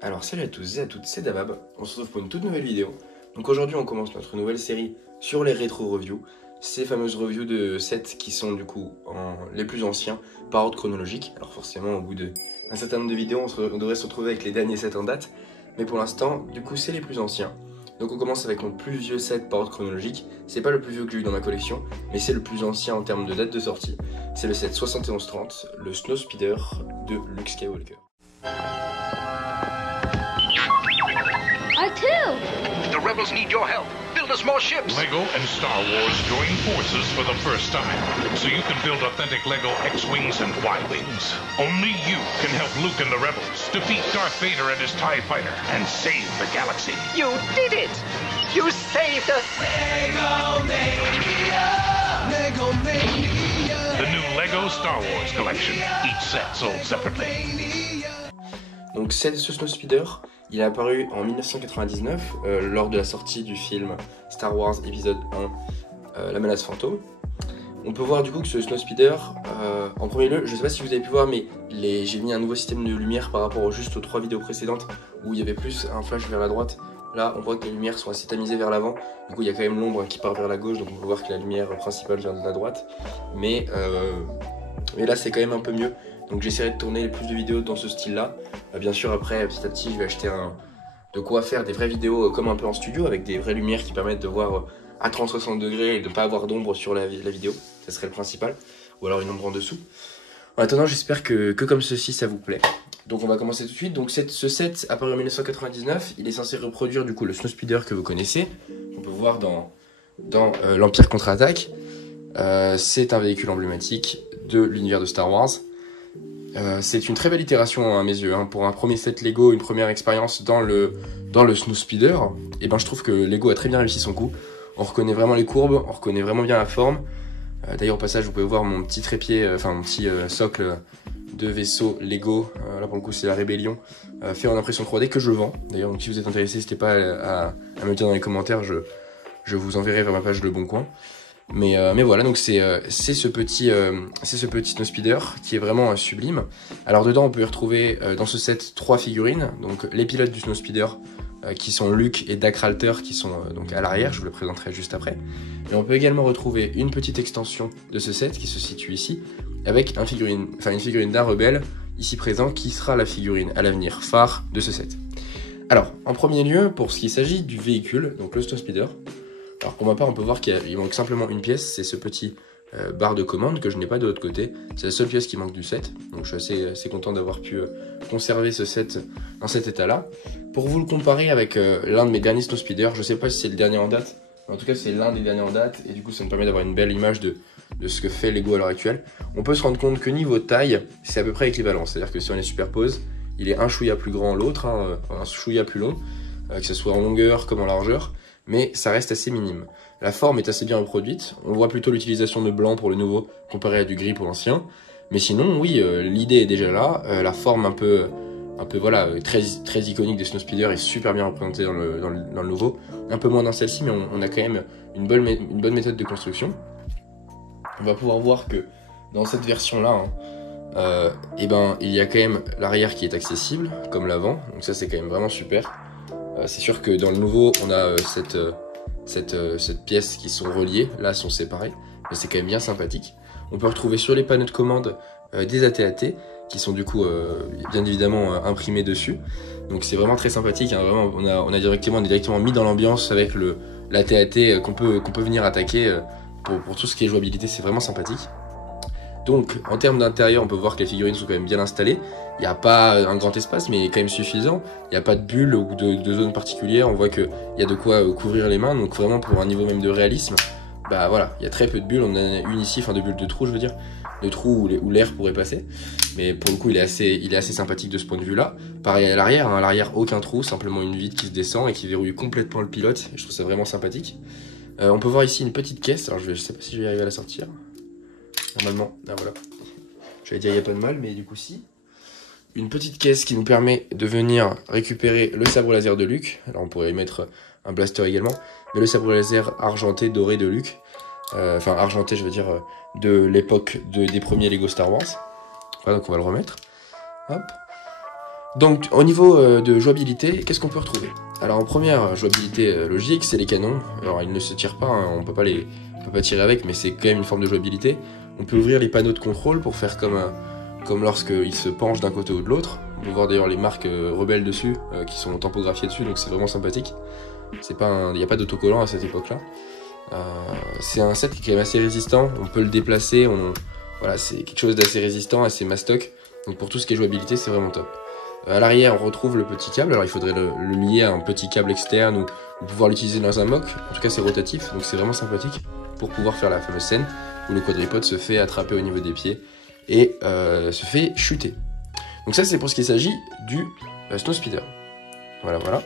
Alors salut à tous et à toutes, c'est Dabab, on se retrouve pour une toute nouvelle vidéo. Donc aujourd'hui on commence notre nouvelle série sur les rétro reviews, ces fameuses reviews de sets qui sont du coup les plus anciens par ordre chronologique. Alors forcément au bout d'un certain nombre de vidéos on devrait se retrouver avec les derniers sets en date, mais pour l'instant du coup c'est les plus anciens. Donc on commence avec mon plus vieux set par ordre chronologique, c'est pas le plus vieux que j'ai eu dans ma collection, mais c'est le plus ancien en termes de date de sortie. C'est le set 7130, le Snowspeeder de Luke Skywalker. The rebels need your help. Build us more ships. Lego and Star Wars join forces for the first time, so you can build authentic Lego X-Wings and Y-Wings. Only you can help Luke and the rebels defeat Darth Vader and his TIE fighter and save the galaxy. You did it! You saved us! Lego Mania! Lego Mania! The new Lego Star Wars collection, each set sold separately. Donc ce Snowspeeder, il est apparu en 1999 lors de la sortie du film Star Wars épisode 1, La menace fantôme. On peut voir du coup que ce Snowspeeder, en premier lieu, je sais pas si vous avez pu voir, mais j'ai mis un nouveau système de lumière par rapport juste aux 3 vidéos précédentes où il y avait plus un flash vers la droite. Là on voit que les lumières sont assez tamisées vers l'avant, du coup il y a quand même l'ombre qui part vers la gauche, donc on peut voir que la lumière principale vient de la droite. Mais là c'est quand même un peu mieux. Donc j'essaierai de tourner plus de vidéos dans ce style là. Bien sûr après petit à petit je vais acheter de quoi faire des vraies vidéos comme un peu en studio avec des vraies lumières qui permettent de voir à 30-60 degrés et de ne pas avoir d'ombre sur la vidéo. Ça serait le principal. Ou alors une ombre en dessous. En attendant j'espère que comme ceci ça vous plaît. Donc on va commencer tout de suite. Donc ce set apparu en 1999, il est censé reproduire du coup le Snowspeeder que vous connaissez. On peut voir dans l'Empire contre-attaque. C'est un véhicule emblématique de l'univers de Star Wars. C'est une très belle itération à mes yeux, hein. Pour un premier set Lego, une première expérience dans le Snowspeeder, et ben je trouve que Lego a très bien réussi son coup. On reconnaît vraiment les courbes, on reconnaît vraiment bien la forme. D'ailleurs au passage vous pouvez voir mon petit trépied, enfin mon petit socle de vaisseau Lego, là pour le coup c'est la Rébellion, fait en impression 3D que je vends. D'ailleurs donc si vous êtes intéressé n'hésitez pas à me le dire dans les commentaires, je vous enverrai vers ma page Le Bon Coin. Mais voilà, donc c'est ce petit Snowspeeder qui est vraiment sublime. Alors dedans on peut y retrouver dans ce set 3 figurines, donc les pilotes du Snowspeeder qui sont Luke et Dak Ralter qui sont donc à l'arrière, je vous le présenterai juste après. Et on peut également retrouver une petite extension de ce set qui se situe ici, avec une figurine d'un rebelle ici présent qui sera la figurine à l'avenir phare de ce set. Alors en premier lieu, pour ce qui s'agit du véhicule, donc le Snowspeeder. Alors pour ma part on peut voir qu'il manque simplement une pièce, c'est ce petit barre de commande que je n'ai pas de l'autre côté. C'est la seule pièce qui manque du set, donc je suis assez content d'avoir pu conserver ce set dans cet état là. Pour vous le comparer avec l'un de mes derniers Snowspeeder, je sais pas si c'est le dernier en date, mais en tout cas c'est l'un des derniers en date, et du coup ça me permet d'avoir une belle image de ce que fait Lego à l'heure actuelle. On peut se rendre compte que niveau taille, c'est à peu près équivalent, c'est-à-dire que si on les superpose, il est un chouïa plus grand l'autre, hein, un chouïa plus long, que ce soit en longueur comme en largeur, mais ça reste assez minime. La forme est assez bien reproduite, on voit plutôt l'utilisation de blanc pour le nouveau comparé à du gris pour l'ancien, mais sinon oui, l'idée est déjà là, la forme un peu voilà, très iconique des Snowspeeder est super bien représentée dans le nouveau, un peu moins dans celle-ci, mais on a quand même une bonne méthode de construction. On va pouvoir voir que dans cette version-là, il y a quand même l'arrière qui est accessible, comme l'avant, donc ça c'est quand même vraiment super. C'est sûr que dans le nouveau, on a cette pièce qui sont reliées, là sont séparées, mais c'est quand même bien sympathique. On peut retrouver sur les panneaux de commande des AT-AT qui sont du coup bien évidemment imprimés dessus. Donc c'est vraiment très sympathique, hein. Vraiment, on est directement mis dans l'ambiance avec l'AT-AT qu'on peut venir attaquer pour tout ce qui est jouabilité, c'est vraiment sympathique. Donc en termes d'intérieur, on peut voir que les figurines sont quand même bien installées. Il n'y a pas un grand espace, mais quand même suffisant. Il n'y a pas de bulles ou de zones particulières. On voit qu'il y a de quoi couvrir les mains. Donc vraiment pour un niveau même de réalisme, bah voilà, il y a très peu de bulles. On en a une ici, enfin de bulles de trous, je veux dire, de trous où l'air pourrait passer. Mais pour le coup, il est assez sympathique de ce point de vue-là. Pareil à l'arrière, hein, à l'arrière aucun trou, simplement une vitre qui se descend et qui verrouille complètement le pilote. Et je trouve ça vraiment sympathique. On peut voir ici une petite caisse. Alors je sais pas si je vais arriver à la sortir. Normalement, là voilà. J'allais dire il n'y a pas de mal, mais du coup si. Une petite caisse qui nous permet de venir récupérer le sabre laser de Luke. Alors on pourrait y mettre un blaster également. Mais le sabre laser argenté, doré de Luke. Enfin argenté je veux dire de l'époque des premiers Lego Star Wars. Voilà, donc on va le remettre. Hop. Donc au niveau de jouabilité, qu'est-ce qu'on peut retrouver? Alors en première jouabilité logique, c'est les canons. Alors ils ne se tirent pas, hein, on peut pas tirer avec, mais c'est quand même une forme de jouabilité. On peut ouvrir les panneaux de contrôle pour faire comme lorsqu'ils se penchent d'un côté ou de l'autre. On peut voir d'ailleurs les marques rebelles dessus, qui sont tampographiées dessus, donc c'est vraiment sympathique. Il n'y a pas d'autocollant à cette époque-là. C'est un set qui est quand même assez résistant, on peut le déplacer, voilà, c'est quelque chose d'assez résistant, assez mastoc. Donc pour tout ce qui est jouabilité, c'est vraiment top. À l'arrière, on retrouve le petit câble. Alors il faudrait le lier à un petit câble externe ou pouvoir l'utiliser dans un mock. En tout cas, c'est rotatif, donc c'est vraiment sympathique pour pouvoir faire la fameuse scène où le quadripode se fait attraper au niveau des pieds et se fait chuter. Donc ça, c'est pour ce qui s'agit du Snowspeeder. Voilà.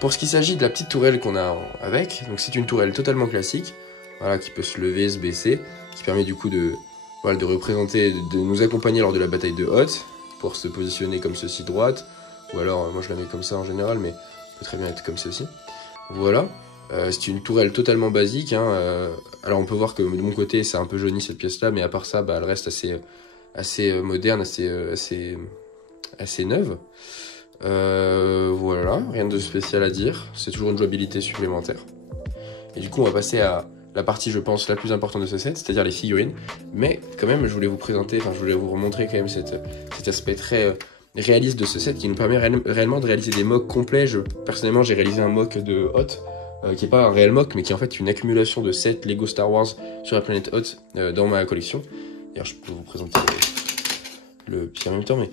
Pour ce qui s'agit de la petite tourelle qu'on a avec, donc c'est une tourelle totalement classique, voilà, qui peut se lever, se baisser, qui permet du coup de représenter, de nous accompagner lors de la bataille de Hoth, pour se positionner comme ceci droite, ou alors moi je la mets comme ça en général, mais peut très bien être comme ceci. Voilà, c'est une tourelle totalement basique, hein. Alors on peut voir que de mon côté c'est un peu jauni cette pièce là, mais à part ça, elle reste assez moderne, assez neuve. Voilà, rien de spécial à dire, c'est toujours une jouabilité supplémentaire. Et du coup on va passer à la partie, je pense, la plus importante de ce set, c'est-à-dire les figurines. Mais quand même, je voulais vous remontrer quand même cet aspect très réaliste de ce set qui nous permet réellement de réaliser des mocks complets. Personnellement, j'ai réalisé un mock de Hoth, qui n'est pas un réel mock, mais qui est en fait une accumulation de sets Lego Star Wars sur la planète Hoth dans ma collection. D'ailleurs, je peux vous présenter le pied en même temps, mais...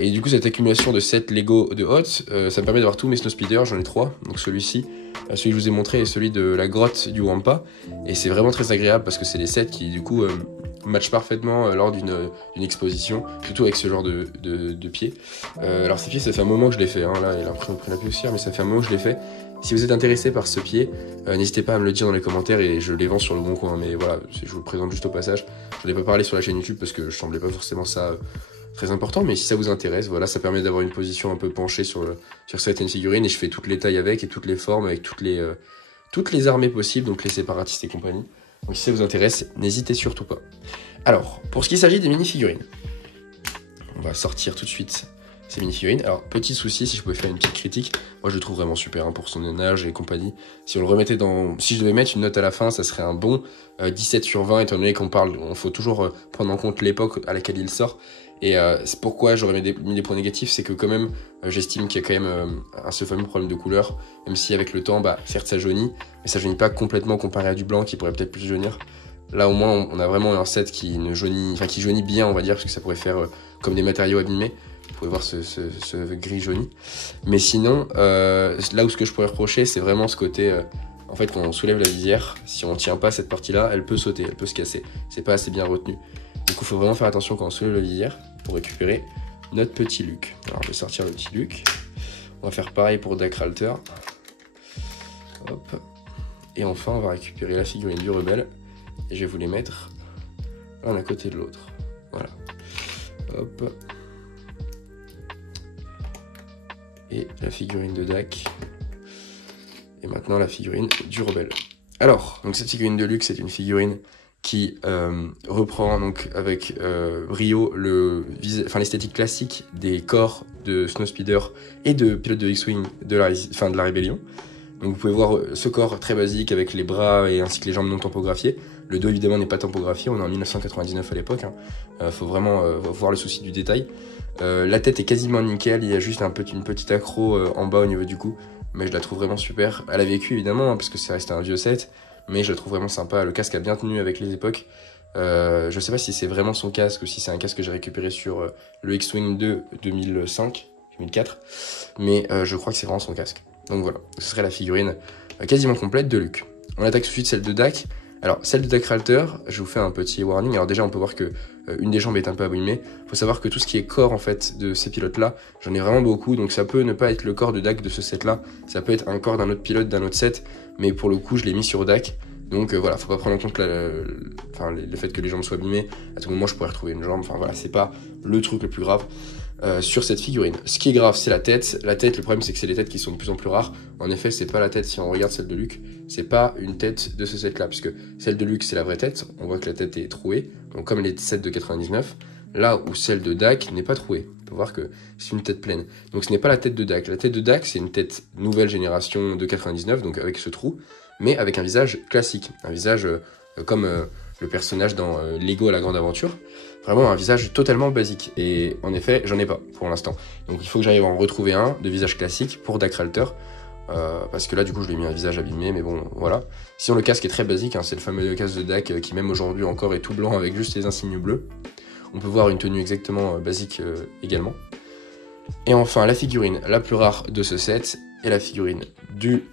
et du coup, cette accumulation de sets Lego de Hoth, ça me permet d'avoir tous mes Snowspeeder, j'en ai 3, donc celui-ci, celui que je vous ai montré est celui de la grotte du Wampa, et c'est vraiment très agréable parce que c'est des sets qui du coup matchent parfaitement lors d'une exposition, surtout avec ce genre de pieds. Alors ces pieds, ça fait un moment que je les fais, hein. Là il a pris la poussière, mais ça fait un moment que je les fais. Si vous êtes intéressé par ce pied, n'hésitez pas à me le dire dans les commentaires et je les vends sur le bon coin, mais voilà, je vous le présente juste au passage. Je n'en ai pas parlé sur la chaîne YouTube parce que je semblais pas forcément ça... très important, mais si ça vous intéresse, voilà, ça permet d'avoir une position un peu penchée sur certaines figurines, et je fais toutes les tailles avec, et toutes les formes, avec toutes les armées possibles, donc les séparatistes et compagnie. Donc si ça vous intéresse, n'hésitez surtout pas. Alors, pour ce qui s'agit des mini-figurines, on va sortir tout de suite ces mini-figurines. Alors, petit souci, si je pouvais faire une petite critique, moi je le trouve vraiment super, hein, pour son âge et compagnie. Si on le remettait si je devais mettre une note à la fin, ça serait un bon 17 sur 20, étant donné on faut toujours prendre en compte l'époque à laquelle il sort. Et c'est pourquoi j'aurais mis des points négatifs, c'est que quand même, j'estime qu'il y a quand même ce fameux problème de couleur, même si avec le temps, certes ça jaunit, mais ça jaunit pas complètement comparé à du blanc qui pourrait peut-être plus jaunir. Là au moins, on a vraiment un set qui jaunit bien, on va dire, parce que ça pourrait faire comme des matériaux abîmés. Vous pouvez voir ce gris jauni. Mais sinon, là où ce que je pourrais reprocher, c'est vraiment ce côté... en fait, quand on soulève la visière, si on tient pas cette partie-là, elle peut sauter, elle peut se casser. C'est pas assez bien retenu. Du coup, il faut vraiment faire attention quand on soulève la visière pour récupérer notre petit Luke. Alors, je vais sortir le petit Luke. On va faire pareil pour Dak Ralter. Hop. Et enfin, on va récupérer la figurine du rebelle. Et je vais vous les mettre l'un à côté de l'autre. Voilà. Hop. Et la figurine de Dak. Et maintenant, la figurine du rebelle. Alors, donc cette figurine de Luke, c'est une figurine qui reprend donc avec brio l'esthétique classique des corps de Snowspeeder et de pilote de X-Wing de la Rébellion. Donc vous pouvez voir ce corps très basique avec les bras et ainsi que les jambes non tampographiées. Le dos évidemment n'est pas tampographié, on est en 1999 à l'époque, hein. Faut vraiment voir le souci du détail. La tête est quasiment nickel, il y a juste une petite accro en bas au niveau du cou, mais je la trouve vraiment super. Elle a vécu évidemment, hein, parce que ça reste un vieux set, mais je la trouve vraiment sympa. Le casque a bien tenu avec les époques. Je sais pas si c'est vraiment son casque ou si c'est un casque que j'ai récupéré sur le X-Wing 2 2004, mais je crois que c'est vraiment son casque. Donc voilà, ce serait la figurine quasiment complète de Luke. On attaque tout de suite celle de Dak. Alors, celle de Dak Ralter, je vous fais un petit warning. Alors déjà, on peut voir que une des jambes est un peu abîmée. Faut savoir que tout ce qui est corps, en fait, de ces pilotes-là, j'en ai vraiment beaucoup. Donc ça peut ne pas être le corps de Dak de ce set-là. Ça peut être un corps d'un autre pilote, d'un autre set. Mais pour le coup, je l'ai mis sur Dak. Donc voilà, faut pas prendre en compte le fait que les jambes soient abîmées. À tout moment, je pourrais retrouver une jambe. Enfin voilà, c'est pas le truc le plus grave sur cette figurine. Ce qui est grave, c'est la tête. La tête, le problème, c'est que c'est les têtes qui sont de plus en plus rares. En effet, c'est pas la tête, si on regarde celle de Luke, c'est pas une tête de ce set-là, puisque celle de Luke, c'est la vraie tête. On voit que la tête est trouée, donc comme les sets de 99. là où celle de Dak n'est pas trouée. On peut voir que c'est une tête pleine. Donc ce n'est pas la tête de Dak. La tête de Dak, c'est une tête nouvelle génération de 99, donc avec ce trou, mais avec un visage classique. Un visage comme le personnage dans Lego à la grande aventure. Vraiment un visage totalement basique. Et en effet, j'en ai pas pour l'instant. Donc il faut que j'arrive à en retrouver un de visage classique pour Dak Ralter. Parce que là, du coup, je lui ai mis un visage abîmé, mais bon, voilà. Sinon, le casque est très basique, hein, c'est le fameux casque de Dak qui, même aujourd'hui encore, est tout blanc avec juste les insignes bleus. On peut voir une tenue exactement basique également. Et enfin, la figurine la plus rare de ce set est la figurine du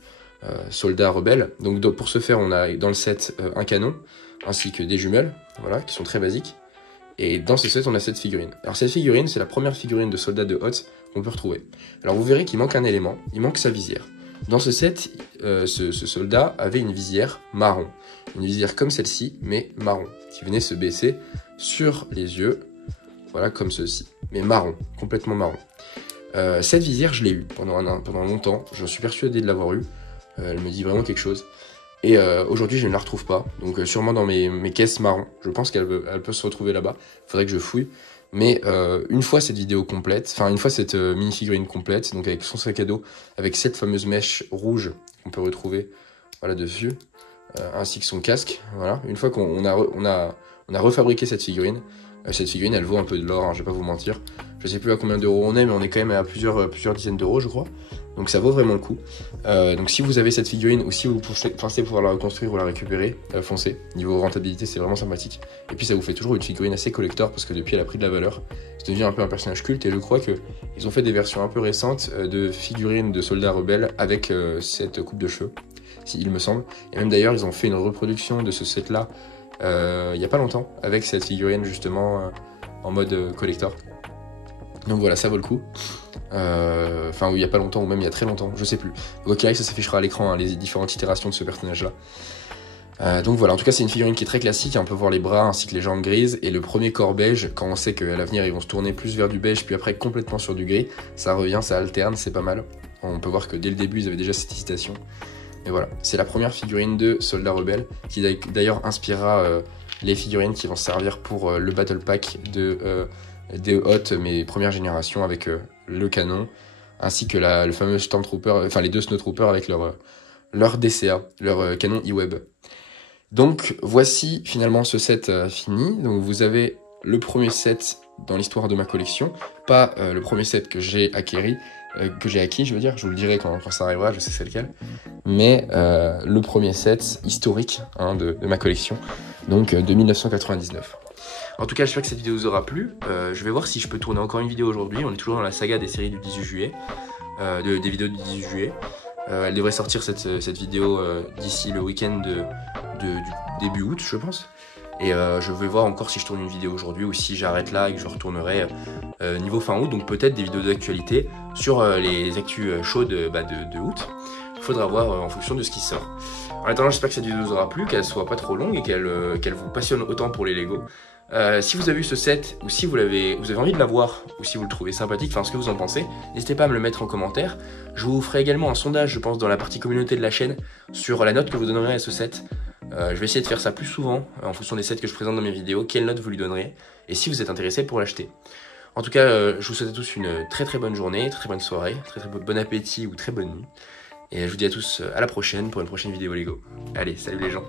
soldat rebelle. Donc pour ce faire, on a dans le set un canon, ainsi que des jumelles, voilà, qui sont très basiques. Et dans ce set, on a cette figurine. Alors cette figurine, c'est la première figurine de soldat de Hoth qu'on peut retrouver. Alors vous verrez qu'il manque un élément, il manque sa visière. Dans ce set, ce soldat avait une visière marron. Une visière comme celle-ci, mais marron, qui venait se baisser sur les yeux, voilà, comme ceci. Mais marron, complètement marron. Cette visière, je l'ai eue pendant longtemps, je suis persuadé de l'avoir eue. Elle me dit vraiment quelque chose. Et aujourd'hui, je ne la retrouve pas. Donc sûrement dans mes caisses marron. Je pense qu'elle peut se retrouver là-bas. Il faudrait que je fouille. Mais une fois cette vidéo complète, enfin une fois cette mini-figurine complète, donc avec son sac à dos, avec cette fameuse mèche rouge qu'on peut retrouver voilà, dessus, ainsi que son casque, voilà. Une fois qu'on a refabriqué cette figurine elle vaut un peu de l'or, hein, je vais pas vous mentir. Je sais plus à combien d'euros on est, mais on est quand même à plusieurs dizaines d'euros, je crois. Donc ça vaut vraiment le coup. Donc si vous avez cette figurine ou si vous pensez pouvoir la reconstruire ou la récupérer, foncez. Niveau rentabilité, c'est vraiment sympathique. Et puis ça vous fait toujours une figurine assez collector parce que depuis elle a pris de la valeur. C'est devenu un peu un personnage culte et je crois que ils ont fait des versions un peu récentes de figurines de soldats rebelles avec cette coupe de cheveux, il me semble. Et même d'ailleurs, ils ont fait une reproduction de ce set-là il y a pas longtemps avec cette figurine justement en mode collector. Donc voilà, ça vaut le coup. Enfin, il y a pas longtemps, ou même il y a très longtemps, je sais plus. Quoi qu'il arrive, ça s'affichera à l'écran, hein, les différentes itérations de ce personnage-là. Donc voilà, en tout cas, c'est une figurine qui est très classique. On peut voir les bras ainsi que les jambes grises. Et le premier corps beige, quand on sait qu'à l'avenir, ils vont se tourner plus vers du beige, puis après complètement sur du gris, ça revient, ça alterne, c'est pas mal. On peut voir que dès le début, ils avaient déjà cette hésitation. Et voilà, c'est la première figurine de Soldat Rebelle, qui d'ailleurs inspirera les figurines qui vont servir pour le Battle Pack des Hoth, mais première génération, avec le canon, ainsi que le fameux Stormtrooper, enfin les deux Snowtroopers avec leur DCA, leur canon E-Web. Donc voici finalement ce set fini. Donc vous avez le premier set dans l'histoire de ma collection, pas le premier set que j'ai acquis, je veux dire, je vous le dirai quand ça arrivera, je sais c'est lequel, mais le premier set historique hein, de ma collection, donc de 1999. En tout cas, j'espère que cette vidéo vous aura plu. Je vais voir si je peux tourner encore une vidéo aujourd'hui. On est toujours dans la saga des séries du 18 juillet, des vidéos du 18 juillet. Elle devrait sortir cette vidéo d'ici le week-end du début août, je pense. Et je vais voir encore si je tourne une vidéo aujourd'hui ou si j'arrête là et que je retournerai niveau fin août. Donc peut-être des vidéos d'actualité sur les actus chaudes de août. Il faudra voir en fonction de ce qui sort. En attendant, j'espère que cette vidéo vous aura plu, qu'elle soit pas trop longue et qu'elle vous passionne autant pour les Lego. Si vous avez eu ce set ou si vous avez envie de l'avoir ou si vous le trouvez sympathique, enfin ce que vous en pensez, n'hésitez pas à me le mettre en commentaire. Je vous ferai également un sondage, je pense, dans la partie communauté de la chaîne sur la note que vous donnerez à ce set. Je vais essayer de faire ça plus souvent en fonction des sets que je présente dans mes vidéos, quelle note vous lui donnerez et si vous êtes intéressé pour l'acheter. En tout cas, je vous souhaite à tous une très très bonne journée, très bonne soirée, très bon appétit ou très bonne nuit. Et je vous dis à tous à la prochaine pour une prochaine vidéo Lego. Allez, salut les gens.